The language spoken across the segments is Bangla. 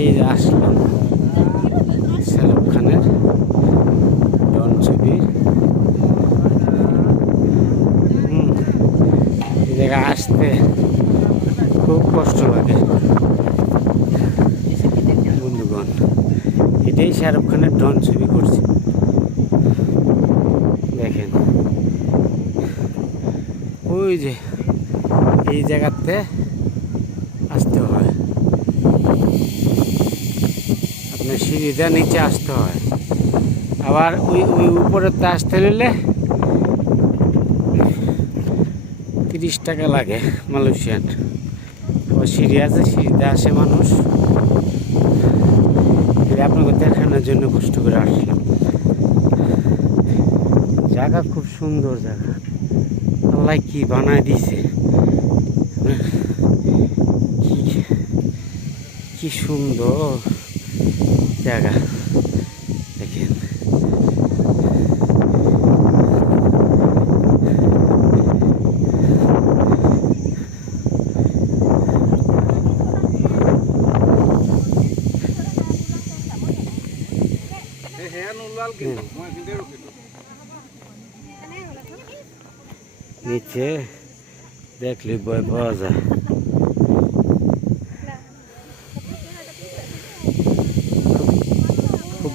এই যে আসলাম শাহরুখ খানের ডন ছবির জায়গায় আসতে খুব কষ্ট লাগে। বন্ধুগণ, এটাই শাহরুখ খানের ডন ছবি করছে। দেখেন। ওই যে এই জায়গাতে আসতে হয় আপনার সিঁড়িটা নিচে আসতে হয়। আবার ওই ওই উপরেতে আসতে নিলে তিরিশ টাকা লাগে মালয়েশিয়ান। আবার সিঁড়ি আছে, সিঁড়িতে আসে মানুষ। আপনাকে দেখানোর জন্য কষ্ট করে আসলাম। জায়গা খুব সুন্দর জায়গা। আল্লাহ কি বানায় দিছে। কি সুন্দর। জায়গা দেখেন নিচে দেখলে ভয় পাওয়া যায়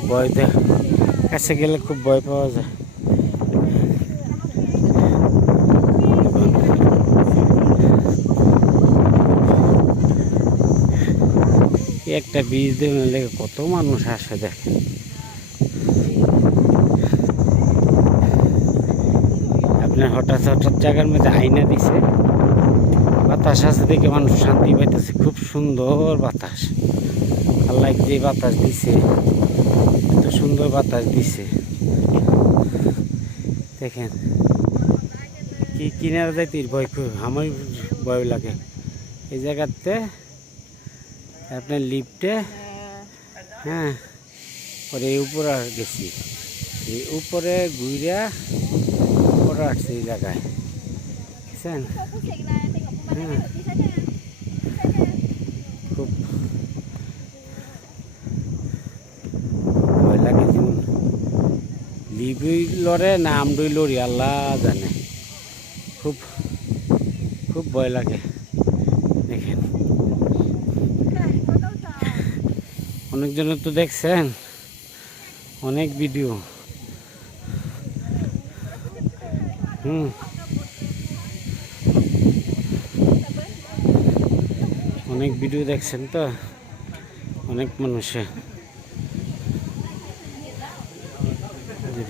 ভয় দেখ কাছে গেলে খুব ভয় পাওয়া যায়। একটা বীজ দেবেন লেগে কত মানুষ আসে দেখেন। আপনার হঠাৎ হঠাৎ জায়গার মধ্যে আয়না দিছে, বাতাস আছে দেখে মানুষ শান্তি পাইতেছে, খুব সুন্দর বাতাস। আল্লাহ যে বাতাস দিছে। সুন্দর বাতাস দিছে। দেখেন, কি কিনারে যাইতে ভয় আমার ভয় লাগে। এই জায়গাতে আপনার লিফটে হ্যাঁ পরে এই উপরে গেছি। এই উপরে ঘুরিয়া উপরে আসছে এই জায়গায়। বুঝছেন? হ্যাঁ খুব ভয় লাগে যেমন লিবই লড়ে না আমডই লড়ি, আল্লাহ জানে। খুব খুব ভয় লাগে, দেখেন। অনেকজনের তো দেখছেন, অনেক ভিডিও। হুম। অনেক ভিডিও দেখছেন তো, অনেক মানুষে।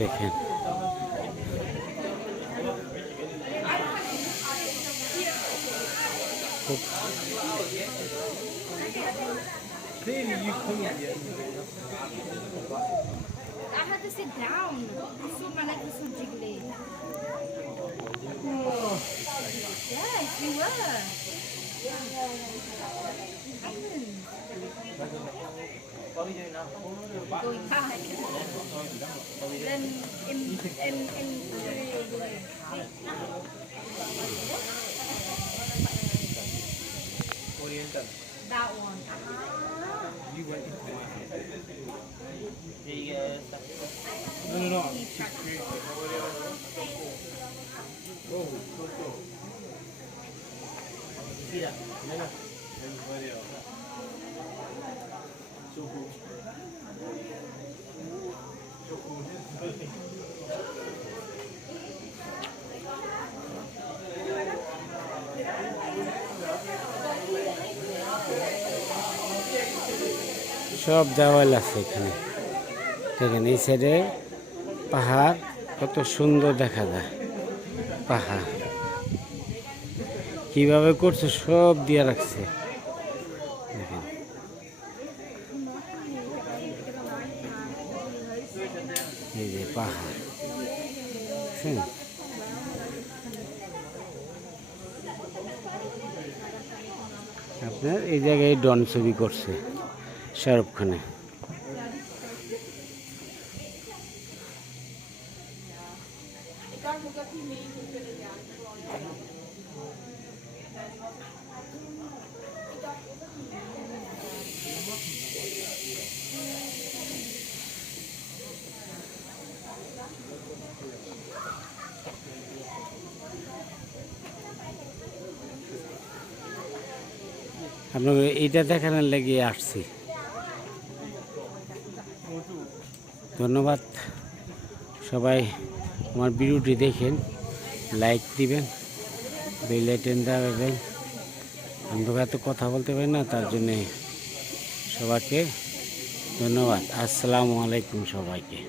দেখেন খুব I had to sit down. So my leg was so jiggly. Yes, you were. rồi khai lên em em em Oriental. That one. You went into the uh, No, no, no. Oh, cool, cool. See that? No, no. সব দেওয়াল আছে এখানে। দেখেন, এই সাইডে পাহাড়, কত সুন্দর দেখা যায়। পাহাড়। কীভাবে করছে, সব দিয়ে রাখছে। দেখেন। এই যে পাহাড়। আপনার এই জায়গায় ডন ছবি করছে শাহরুখ খানে আপনাকে এইটা দেখানোর লেগে আসছি। ধন্যবাদ। সবাই আমার ভিডিওটি দেখেন, লাইক দিবেন, বেল আইটেন দাবাবেন। আমি তো কথা বলতে পারি না, তার জন্যে সবাইকে ধন্যবাদ। আসসালামু আলাইকুম সবাইকে।